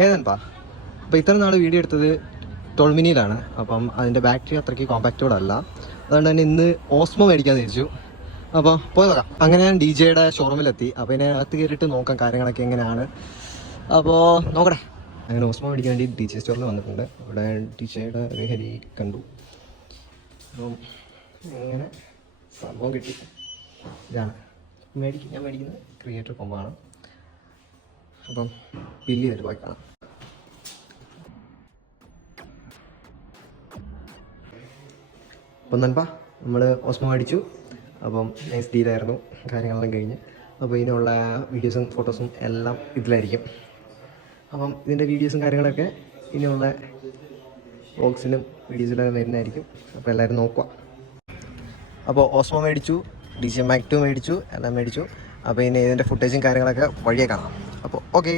ഏതൻപാ. അപ്പോൾ ഇത്ര നാൾ വീഡിയോ എടുത്തത് ടോൾമിനിയിലാണ്. അപ്പം അതിൻ്റെ ബാറ്ററി അത്രയ്ക്ക് കോമ്പാക്റ്റോഡ് അല്ല. അതുകൊണ്ട് തന്നെ ഇന്ന് ഓസ്മോ മേടിക്കാമെന്ന് വിചാരിച്ചു. അപ്പോൾ പോയി നോക്കാം. അങ്ങനെ ഞാൻ ഡി ജെയുടെ ഷോറൂമിലെത്തി. അപ്പോൾ ഇതിനെ അകത്ത് കയറിയിട്ട് നോക്കാം കാര്യങ്ങളൊക്കെ എങ്ങനെയാണ്. അപ്പോൾ നോക്കട്ടെ. അങ്ങനെ ഓസ്മോ മേടിക്കാൻ വേണ്ടി ഡി ജെ സ്റ്റോറിൽ വന്നിട്ടുണ്ട്. ഇവിടെ ഡി ജെയുടെ ഹരി കണ്ടു. അപ്പം ഇങ്ങനെ സംഭവം കിട്ടി. ഇതാണ് ഞാൻ മേടിക്കുന്നത് ക്രിയേറ്റർ കൊമ്പാണ്. അപ്പം ബില്ല് ചെയ്തിട്ട് പോയി കാണാം. അപ്പം നൻപാ നമ്മൾ ഓസ്മോ മേടിച്ചു. അപ്പം നൈസ് ഡീലായിരുന്നു. കാര്യങ്ങളെല്ലാം കഴിഞ്ഞ് അപ്പോൾ ഇതിനുള്ള വീഡിയോസും ഫോട്ടോസും എല്ലാം ഇതിലായിരിക്കും. അപ്പം ഇതിൻ്റെ വീഡിയോസും കാര്യങ്ങളൊക്കെ ഇനിയുള്ള വ്ളോഗ്സിലും വീഡിയോസിലൊക്കെ വരുന്നതായിരിക്കും. അപ്പോൾ എല്ലാവരും നോക്കുക. അപ്പോൾ ഓസ്മോ മേടിച്ചു, ഡി ജെ മാക് 2 മേടിച്ചു, എല്ലാം മേടിച്ചു. അപ്പോൾ ഇനി ഇതിൻ്റെ ഫുട്ടേജും കാര്യങ്ങളൊക്കെ വഴിയേ കാണാം. അപ്പോൾ ഓക്കേ.